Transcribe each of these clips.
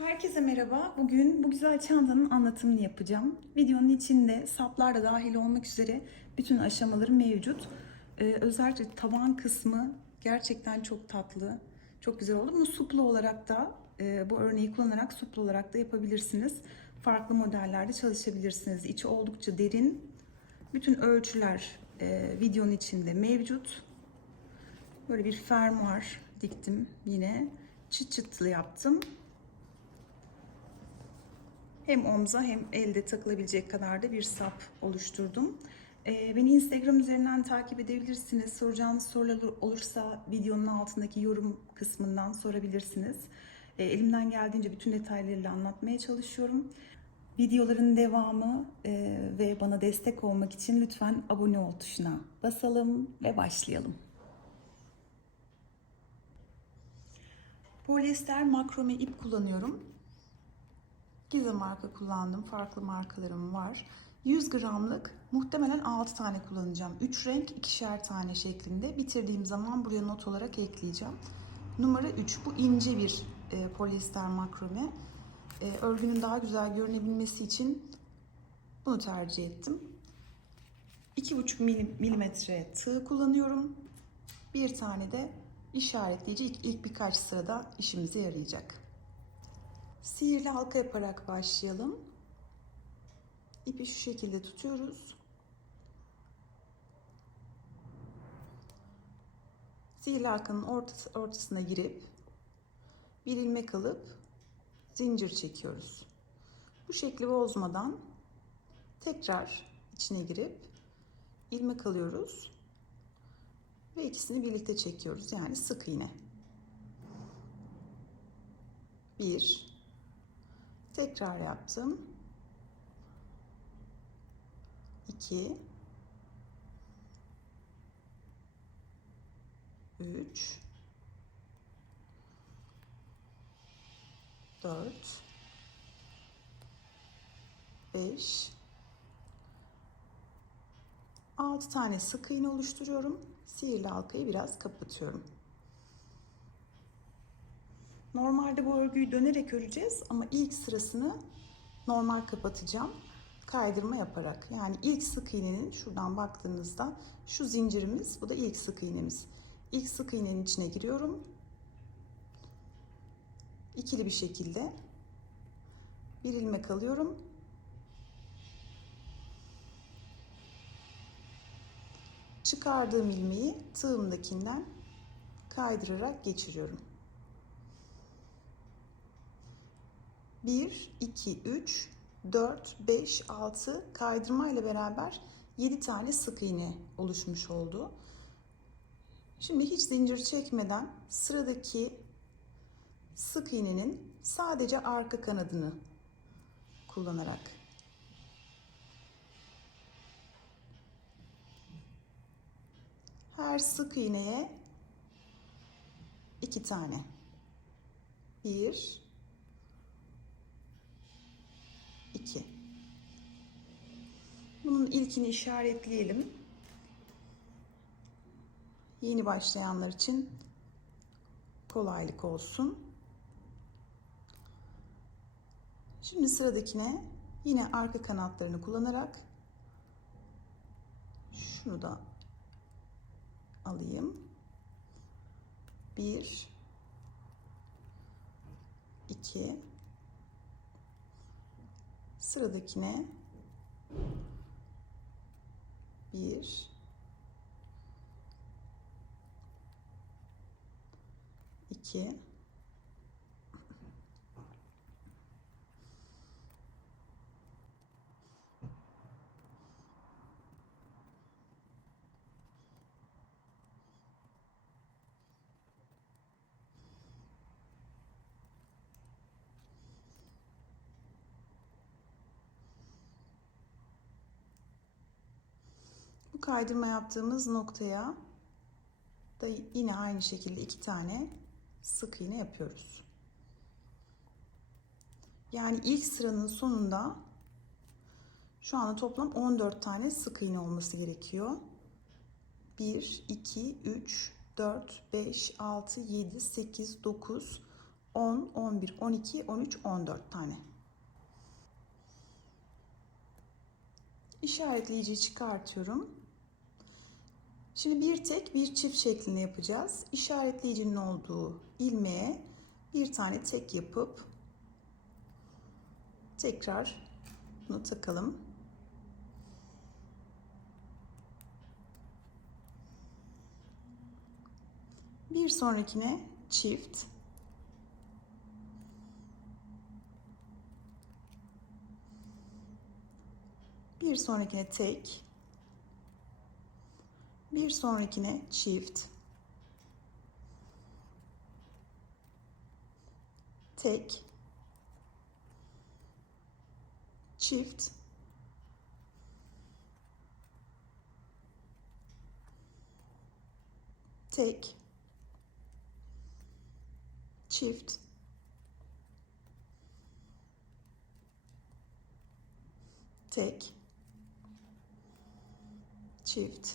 Herkese merhaba. Bugün bu güzel çantanın anlatımını yapacağım. Videonun içinde saplar da dahil olmak üzere bütün aşamaları mevcut. Özellikle taban kısmı gerçekten çok tatlı, çok güzel oldu. Bunu suplu olarak da bu örneği kullanarak suplu olarak da yapabilirsiniz. Farklı modellerde çalışabilirsiniz. İçi oldukça derin. Bütün ölçüler videonun içinde mevcut. Böyle bir fermuar diktim yine. Çıt çıtlı yaptım. Hem omza hem elde takılabilecek kadar da bir sap oluşturdum. Beni Instagram üzerinden takip edebilirsiniz. Soracağınız sorular olursa videonun altındaki yorum kısmından sorabilirsiniz. Elimden geldiğince bütün detaylarıyla anlatmaya çalışıyorum. Videoların devamı ve bana destek olmak için lütfen abone ol tuşuna basalım ve başlayalım. Polyester makrome ip kullanıyorum. Gize marka kullandım. Farklı markalarım var. 100 gramlık muhtemelen 6 tane kullanacağım. 3 renk 2'şer tane şeklinde. Bitirdiğim zaman buraya not olarak ekleyeceğim. Numara 3. Bu ince bir polyester makrome. Örgünün daha güzel görünebilmesi için bunu tercih ettim. 2,5 milimetre tığ kullanıyorum. Bir tane de işaretleyici ilk birkaç sırada işimize yarayacak. Sihirli halka yaparak başlayalım. İpi şu şekilde tutuyoruz. Sihirli halkanın ortasına girip bir ilmek alıp zincir çekiyoruz. Bu şekli bozmadan tekrar içine girip ilmek alıyoruz ve ikisini birlikte çekiyoruz. Yani sık iğne. Bir, tekrar yaptım. 2, 3, 4, 5, 6 tane sık iğne oluşturuyorum. Sihirli halkayı biraz kapatıyorum. Normalde bu örgüyü dönerek öreceğiz ama ilk sırasını normal kapatacağım. Kaydırma yaparak. Yani ilk sık iğnenin şuradan baktığınızda şu zincirimiz, bu da ilk sık iğnemiz. İlk sık iğnenin içine giriyorum. İkili bir şekilde bir ilmek alıyorum. Çıkardığım ilmeği tığımdakinden kaydırarak geçiriyorum. 1, 2, 3, 4, 5, 6 kaydırma ile beraber 7 tane sık iğne oluşmuş oldu. Şimdi hiç zincir çekmeden sıradaki sık iğnenin sadece arka kanadını kullanarak her sık iğneye 2 tane. 1, 2. Bunun ilkini işaretleyelim. Yeni başlayanlar için kolaylık olsun. Şimdi sıradakine yine arka kanatlarını kullanarak şunu da alayım. 1, 2, sıradakine 1, 2, bu kaydırma yaptığımız noktaya da yine aynı şekilde 2 tane sık iğne yapıyoruz. Yani ilk sıranın sonunda şu anda toplam 14 tane sık iğne olması gerekiyor. 1, 2, 3, 4, 5, 6, 7, 8, 9, 10, 11, 12, 13, 14 tane. İşaretleyiciyi çıkartıyorum. Şimdi bir tek bir çift şeklinde yapacağız. İşaretleyicinin olduğu ilmeğe bir tane tek yapıp tekrar bunu takalım. Bir sonrakine çift. Bir sonrakine tek. Bir sonrakine çift. Tek. Çift. Tek. Çift. Tek. Çift.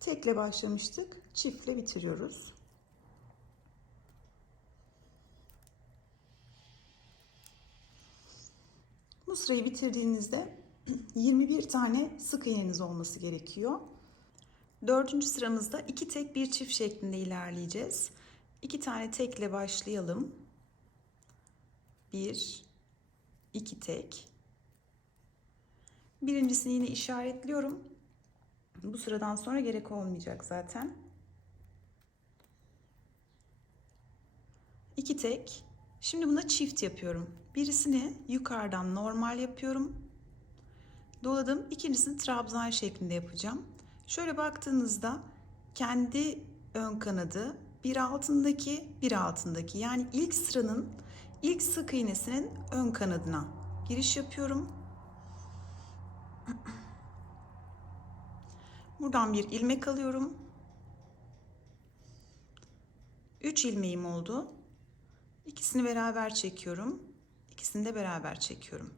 Tekle başlamıştık. Çiftle bitiriyoruz. Bu sırayı bitirdiğinizde 21 tane sık iğneniz olması gerekiyor. Dördüncü sıramızda 2 tek bir çift şeklinde ilerleyeceğiz. 2 tane tekle başlayalım. 1, 2 tek. Birincisini yine işaretliyorum. Bu sıradan sonra gerek olmayacak zaten. 2 tek. Şimdi buna çift yapıyorum. Birisini yukarıdan normal yapıyorum. Doladım. İkincisini trabzan şeklinde yapacağım. Şöyle baktığınızda kendi ön kanadı bir altındaki yani ilk sıranın ilk sık iğnesinin ön kanadına giriş yapıyorum. Buradan bir ilmek alıyorum. 3 ilmeğim oldu. İkisini beraber çekiyorum. İkisini de beraber çekiyorum.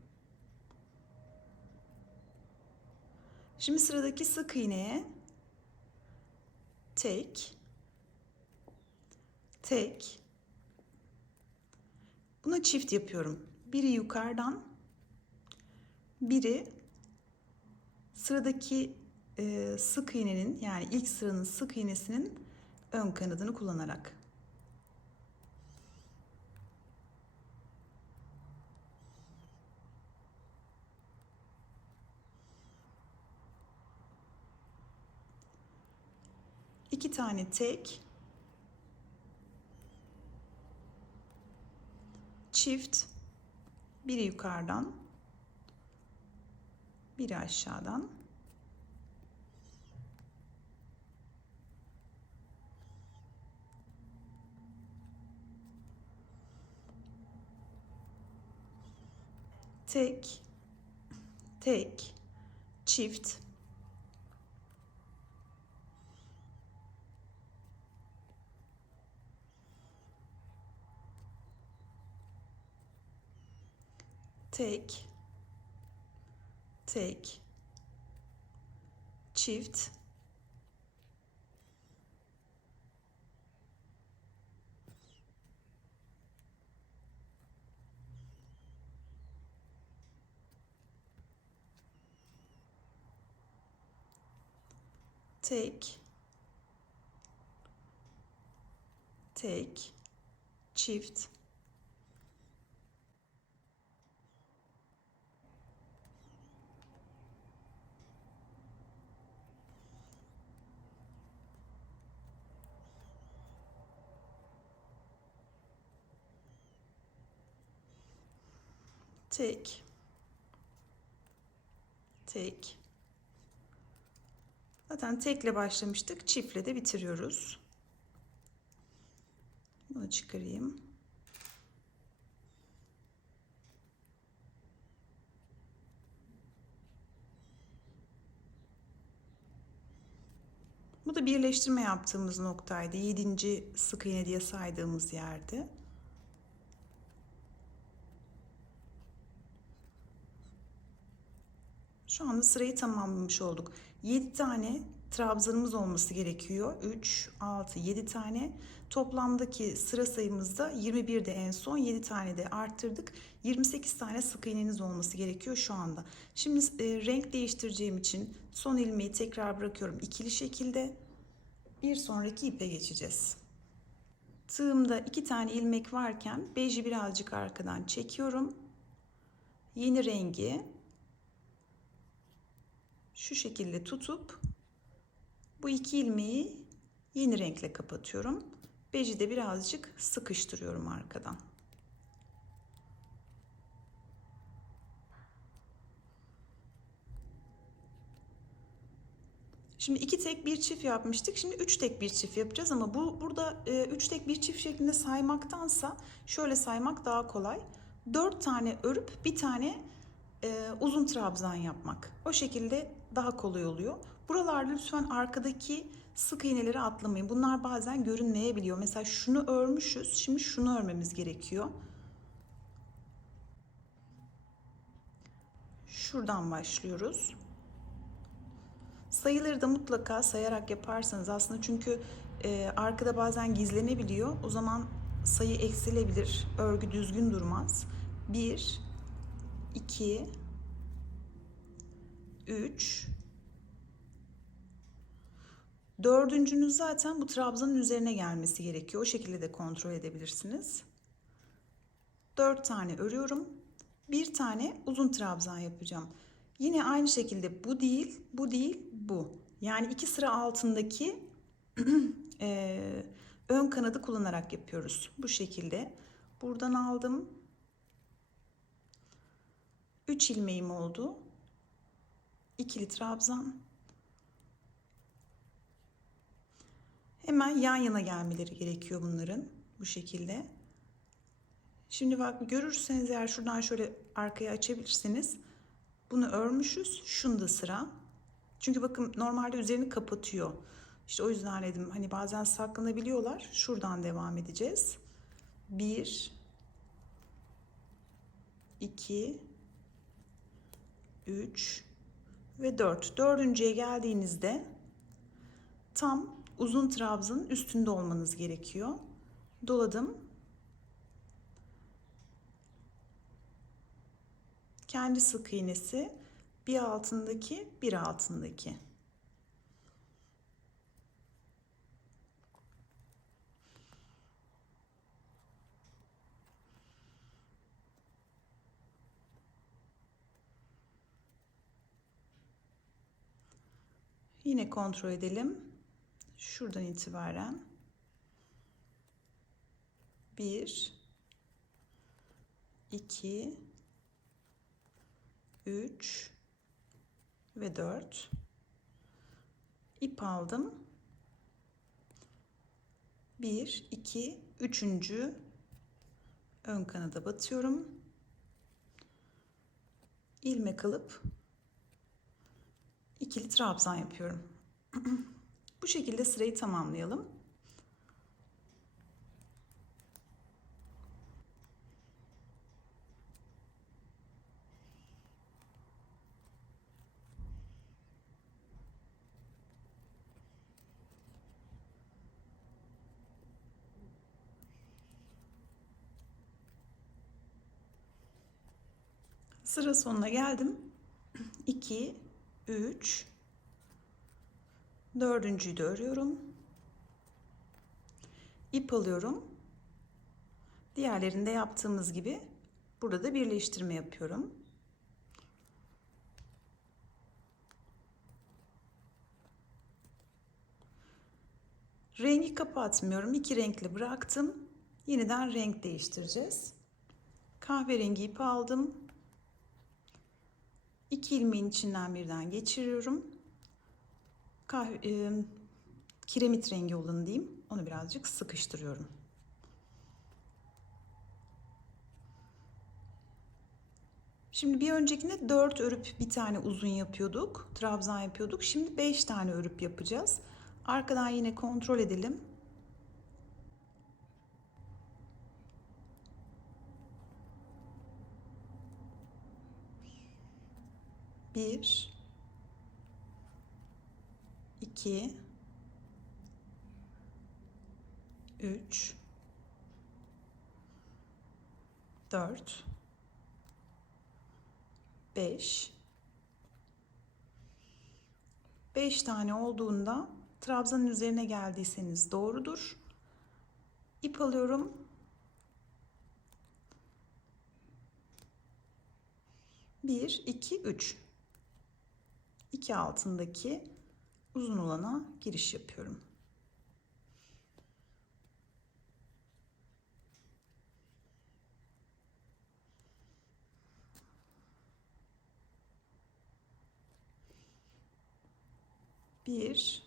Şimdi sıradaki sık iğneye tek, tek. Buna çift yapıyorum. Biri yukarıdan, biri sıradaki sık iğnenin yani ilk sıranın sık iğnesinin ön kanadını kullanarak. İki tane tek, çift, biri yukarıdan, biri aşağıdan. Tek, tek, çift, tek, tek, çift, tek, tek, çift, tek, tek. Zaten tekle başlamıştık. Çiftle de bitiriyoruz. Bunu çıkarayım. Bu da birleştirme yaptığımız noktaydı. 7. sık iğne diye saydığımız yerde. Şu anda sırayı tamamlamış olduk. 7 tane trabzanımız olması gerekiyor. 3, 6, 7 tane. Toplamdaki sıra sayımızda 21'de en son, 7 tane de arttırdık. 28 tane sık iğneniz olması gerekiyor şu anda. Şimdi renk değiştireceğim için son ilmeği tekrar bırakıyorum ikili şekilde. Bir sonraki ipe geçeceğiz. Tığımda 2 tane ilmek varken beji birazcık arkadan çekiyorum. Yeni rengi şu şekilde tutup bu 2 ilmeği yeni renkle kapatıyorum. Beji de birazcık sıkıştırıyorum arkadan. Şimdi 2 tek bir çift yapmıştık. Şimdi 3 tek bir çift yapacağız ama burada 3 tek bir çift şeklinde saymaktansa şöyle saymak daha kolay. 4 tane örüp bir tane uzun trabzan yapmak. O şekilde daha kolay oluyor. Buralarda lütfen arkadaki sık iğneleri atlamayın. Bunlar bazen görünmeyebiliyor. Mesela şunu örmüşüz. Şimdi şunu örmemiz gerekiyor. Şuradan başlıyoruz. Sayıları da mutlaka sayarak yaparsanız aslında, çünkü arkada bazen gizlenebiliyor. O zaman sayı eksilebilir. Örgü düzgün durmaz. 1, 2, 3, dördüncünüz zaten bu trabzanın üzerine gelmesi gerekiyor. O şekilde de kontrol edebilirsiniz. 4 tane örüyorum. Bir tane uzun trabzan yapacağım. Yine aynı şekilde bu değil, bu değil, bu. Yani 2 sıra altındaki ön kanadı kullanarak yapıyoruz. Bu şekilde. Buradan aldım. 3 ilmeğim oldu. İkili trabzan. Hemen yan yana gelmeleri gerekiyor bunların. Bu şekilde. Şimdi bak, görürseniz eğer şuradan şöyle arkaya açabilirsiniz. Bunu örmüşüz. Şunda sıra. Çünkü bakın normalde üzerini kapatıyor. İşte o yüzden dedim, hani bazen saklanabiliyorlar. Şuradan devam edeceğiz. 1, 2, 3 ve 4. Dördüncüye geldiğinizde tam uzun trabzanın üstünde olmanız gerekiyor. Doladım. Kendi sık iğnesi, bir altındaki, bir altındaki. Yine kontrol edelim. Şuradan itibaren 1, 2, 3 ve 4. İp aldım. 1, 2, 3. ön kanada batıyorum. İlmek alıp ikili trabzan yapıyorum. Bu şekilde sırayı tamamlayalım. Sıra sonuna geldim. 2, 3, dördüncüyü de örüyorum. İp alıyorum. Diğerlerinde yaptığımız gibi burada da birleştirme yapıyorum. Rengi kapatmıyorum. 2 renkli bıraktım. Yeniden renk değiştireceğiz. Kahverengi ipi aldım. 2 ilmeğin içinden birden geçiriyorum. Kiremit rengi olanı diyeyim. Onu birazcık sıkıştırıyorum. Şimdi bir öncekinde 4 örüp bir tane uzun yapıyorduk. Trabzan yapıyorduk. Şimdi 5 tane örüp yapacağız. Arkadan yine kontrol edelim. 1 2 3 4 5 tane olduğunda trabzanın üzerine geldiyseniz doğrudur. İp alıyorum. 1 2 3. 2 altındaki uzun olana giriş yapıyorum. Bir,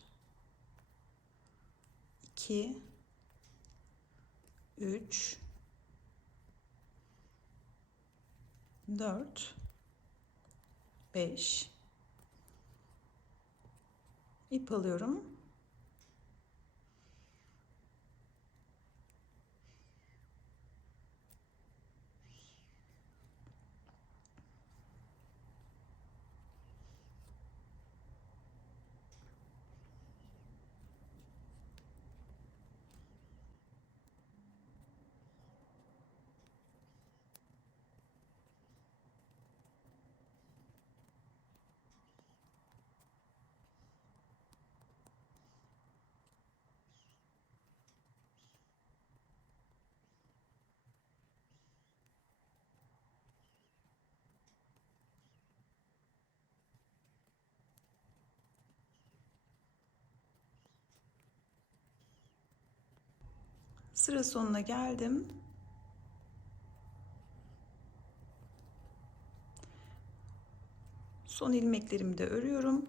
iki, üç, dört, beş. İp alıyorum. Sıra sonuna geldim. Son ilmeklerimi de örüyorum.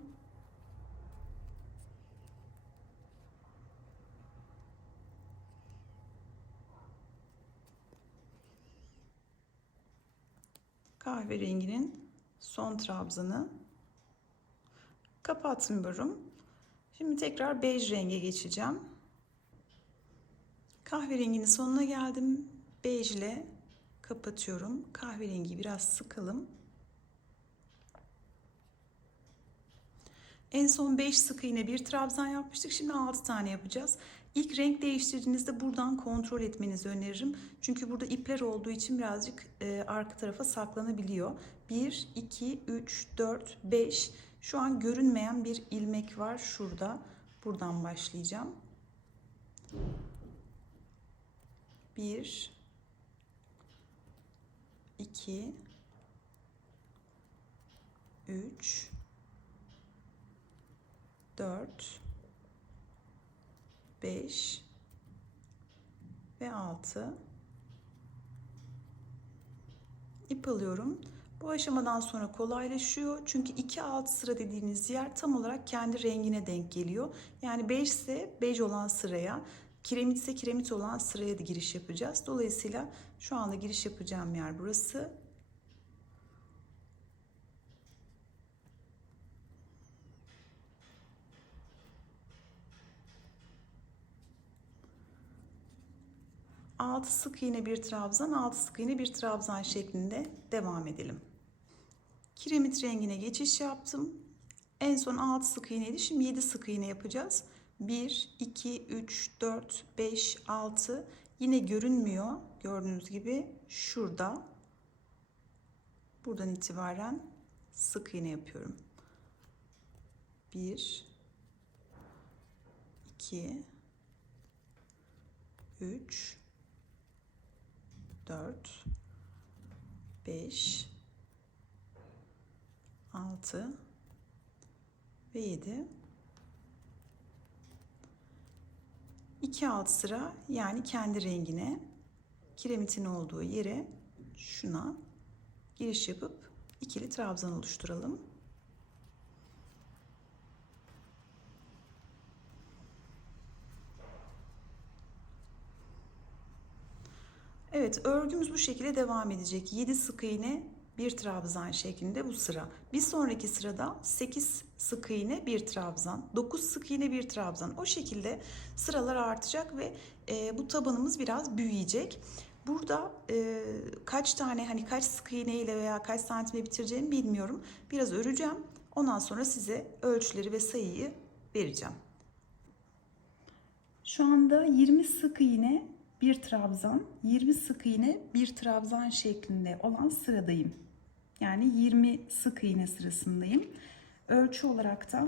Kahverenginin son trabzanı kapatmıyorum. Şimdi tekrar bej renge geçeceğim. Kahverenginin sonuna geldim. Bej ile kapatıyorum. Kahverengiyi biraz sıkalım. En son 5 sık iğne bir trabzan yapmıştık. Şimdi 6 tane yapacağız. İlk renk değiştirdiğinizde buradan kontrol etmenizi öneririm. Çünkü burada ipler olduğu için birazcık arka tarafa saklanabiliyor. 1, 2, 3, 4, 5. Şu an görünmeyen bir ilmek var şurada. Buradan başlayacağım. 1, 2, 3, 4, 5 ve 6. İp alıyorum. Bu aşamadan sonra kolaylaşıyor. Çünkü 2 alt sıra dediğiniz yer tam olarak kendi rengine denk geliyor. Yani bej ise bej olan sıraya, kiremit ise kiremit olan sıraya da giriş yapacağız. Dolayısıyla şu anda giriş yapacağım yer burası. Altı sık iğne bir trabzan, 6 sık iğne bir trabzan şeklinde devam edelim. Kiremit rengine geçiş yaptım. En son 6 sık iğneydi. Şimdi 7 sık iğne yapacağız. 1, 2, 3, 4, 5, 6. Yine görünmüyor. Gördüğünüz gibi şurada. Buradan itibaren sık iğne yapıyorum. 1, 2, 3, 4, 5, 6 ve 7. 2 alt sıra, yani kendi rengine, kiremitin olduğu yere, şuna giriş yapıp ikili trabzan oluşturalım. Evet, örgümüz bu şekilde devam edecek. 7 sık iğne bir trabzan şeklinde bu sıra. Bir sonraki sırada 8 sık iğne bir trabzan, 9 sık iğne bir trabzan. O şekilde sıralar artacak ve bu tabanımız biraz büyüyecek. Burada kaç tane, hani kaç sık iğne ile veya kaç santimle bitireceğimi bilmiyorum. Biraz öreceğim. Ondan sonra size ölçüleri ve sayıyı vereceğim. Şu anda 20 sık iğne bir trabzan, 20 sık iğne bir trabzan şeklinde olan sıradayım. Yani 20 sık iğne sırasındayım. Ölçü olarak da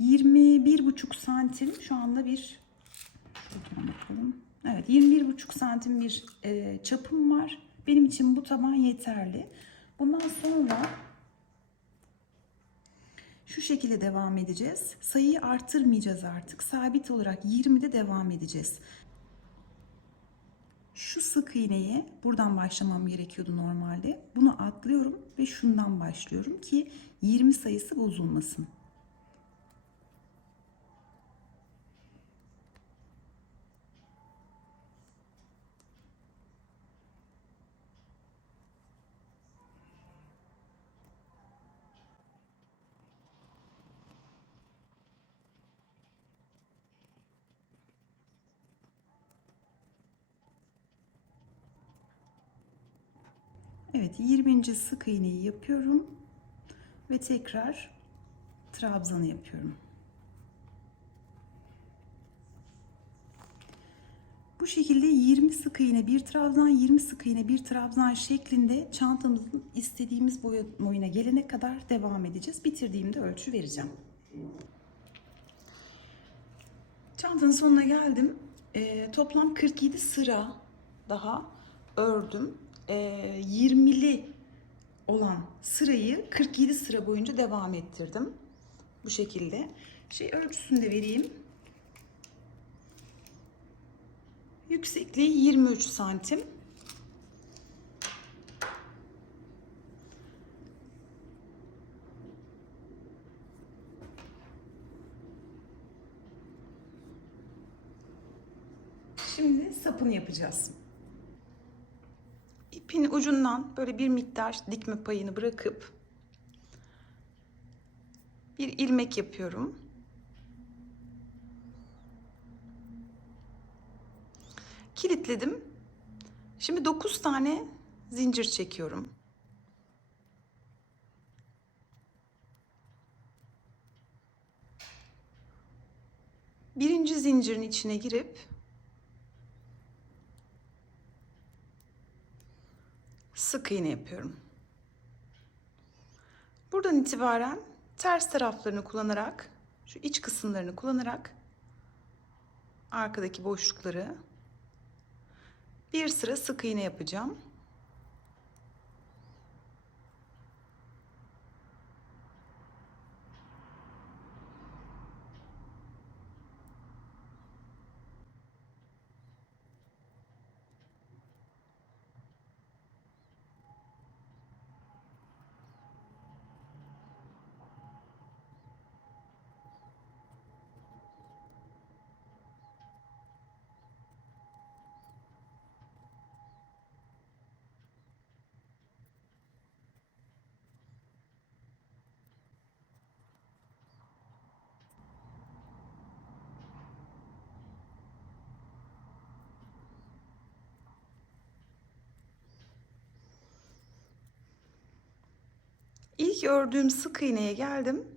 21,5 santim şu anda bir, şuradan bakalım. Evet, 21,5 santim bir çapım var. Benim için bu taban yeterli. Bundan sonra şu şekilde devam edeceğiz. Sayıyı artırmayacağız artık. Sabit olarak 20'de devam edeceğiz. Şu sık iğneye buradan başlamam gerekiyordu normalde. Bunu atlıyorum ve şundan başlıyorum ki 20 sayısı bozulmasın. Evet, 20. sık iğneyi yapıyorum ve tekrar trabzanı yapıyorum. Bu şekilde 20 sık iğne bir trabzan, 20 sık iğne bir trabzan şeklinde çantamızın istediğimiz boyuna gelene kadar devam edeceğiz. Bitirdiğimde ölçü vereceğim. Çantanın sonuna geldim. Toplam 47 sıra daha ördüm. 20'li olan sırayı 47 sıra boyunca devam ettirdim. Bu şekilde. Ölçüsünü de vereyim. Yüksekliği 23 santim. Şimdi sapını yapacağız. İpin ucundan böyle bir miktar dikme payını bırakıp bir ilmek yapıyorum. Kilitledim. Şimdi 9 tane zincir çekiyorum. Birinci zincirin içine girip sık iğne yapıyorum. Buradan itibaren ters taraflarını kullanarak, şu iç kısımlarını kullanarak arkadaki boşlukları bir sıra sık iğne yapacağım. İlk ördüğüm sık iğneye geldim.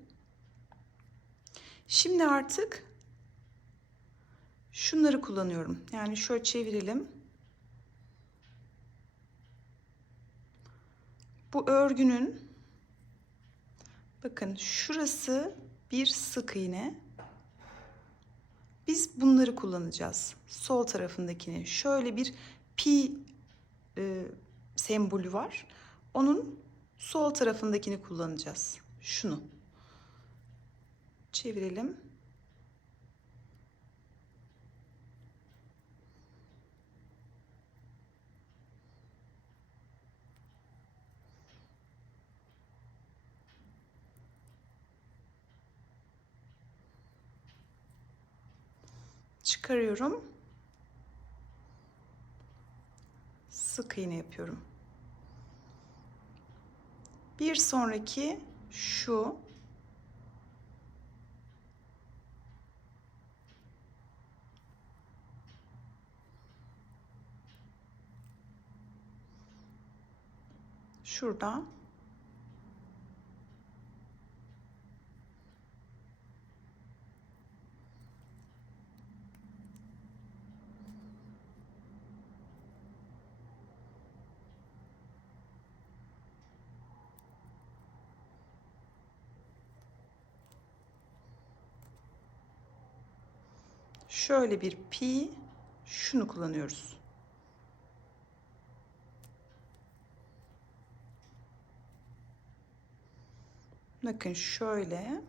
Şimdi artık şunları kullanıyorum. Yani şöyle çevirelim. Bu örgünün, bakın şurası bir sık iğne. Biz bunları kullanacağız. Sol tarafındakini. Şöyle bir pi sembolü var. Onun sol tarafındakini kullanacağız. Şunu. Çevirelim. Çıkarıyorum. Sık iğne yapıyorum. Bir sonraki şu. şurada şöyle bir pi, şunu kullanıyoruz. Bakın şöyle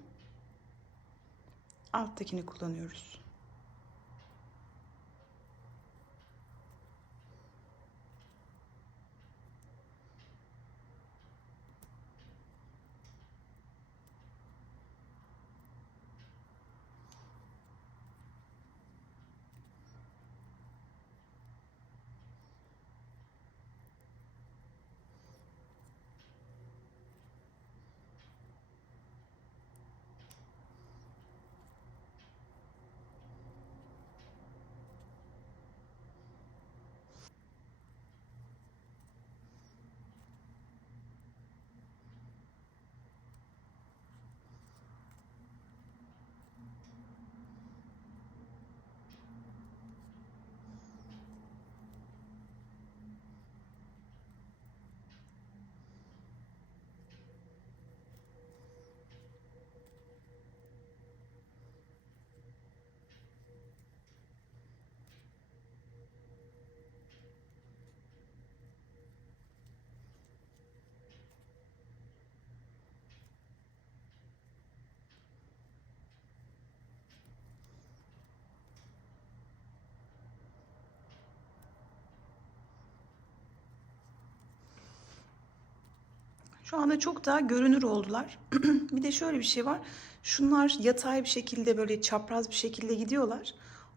alttakini kullanıyoruz. Şu anda çok daha görünür oldular. Bir de şöyle bir şey var. Şunlar yatay bir şekilde, böyle çapraz bir şekilde gidiyorlar.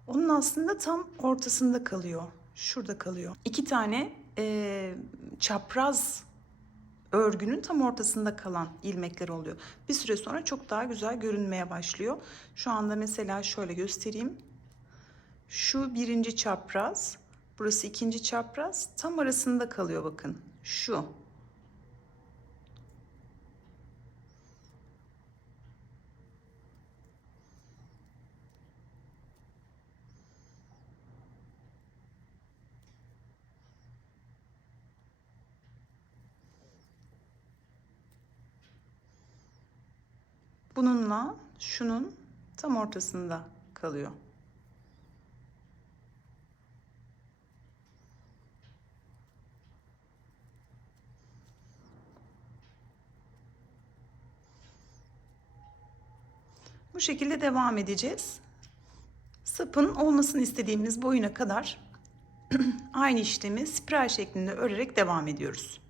Onun aslında tam ortasında kalıyor. Şurada kalıyor. İki tane çapraz örgünün tam ortasında kalan ilmekler oluyor. Bir süre sonra çok daha güzel görünmeye başlıyor. Şu anda mesela şöyle göstereyim. Şu birinci çapraz, burası ikinci çapraz, tam arasında kalıyor bakın. Şu. Bununla şunun tam ortasında kalıyor. Bu şekilde devam edeceğiz. Sapın olmasını istediğimiz boyuna kadar aynı işlemi spiral şeklinde örerek devam ediyoruz.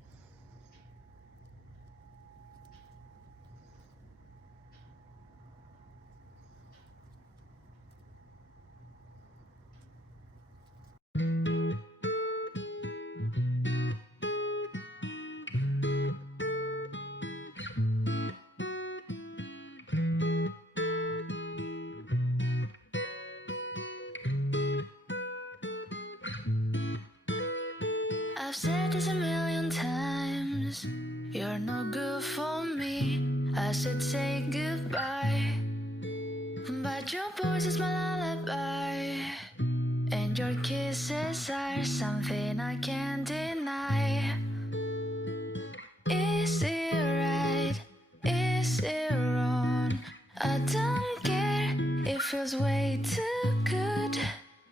I've said this a million times. You're no good for me. I should say goodbye. But your voice is my lullaby. And your kisses are something I can't deny. Is it right? Is it wrong? I don't care. It feels way too good.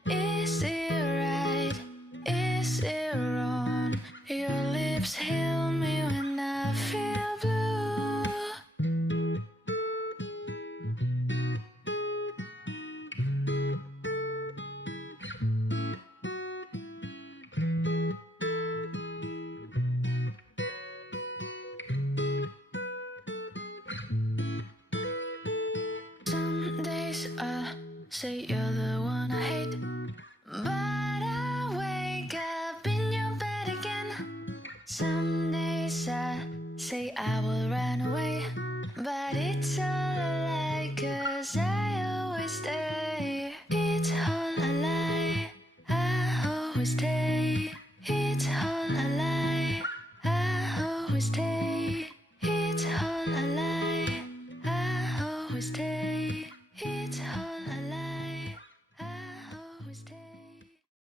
Is it right? Is it wrong? Your lips heal me when I feel blue. Some days I say you're the one I hate, but I wake up in your bed again. Some days I say I will run away, but